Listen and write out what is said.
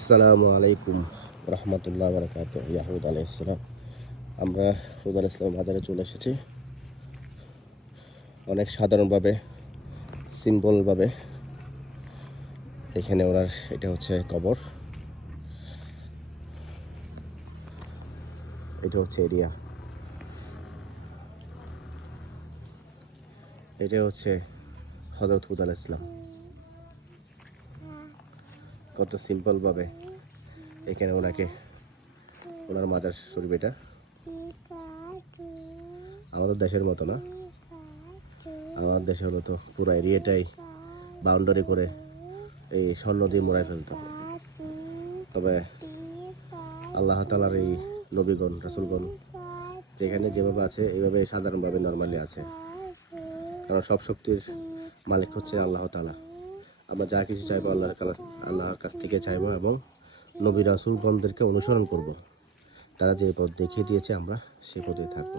আসসালামু আলাইকুম রহমতুল্লাহ বারকাত। ইয়াহুদ আলাইসালাম, আমরা হুদ আলাইসালাম বাজারে চলে এসেছি। অনেক সাধারণভাবে, সিম্পলভাবে এখানে ওনার এটা হচ্ছে কবর, এটা হচ্ছে এরিয়া, এটা হচ্ছে হযরত হুদ আলাইসালাম। কত সিম্পলভাবে এখানে ওনাকে, ওনার মাজার শরীফ। এটা আমাদের দেশের মতো না, আমাদের দেশে হলো তো পুরো এরিয়াটাই বাউন্ডারি করে এই স্বর্ণ দিয়ে মোড়ায় ফেলতো। তবে আল্লাহ তাআলার এই নবীগণ, রাসূলগণ যেখানে যেভাবে আছে এইভাবে সাধারণভাবে নর্মালি আছে, কারণ সব শক্তির মালিক হচ্ছে আল্লাহ তাআলা। আমরা যা কিছু চাইবো আল্লাহর কাছ থেকে চাইবো এবং নবী রাসূলগণদেরকে অনুসরণ করব। তারা যে পথ দেখিয়ে দিয়েছে আমরা সে পথে থাকবো।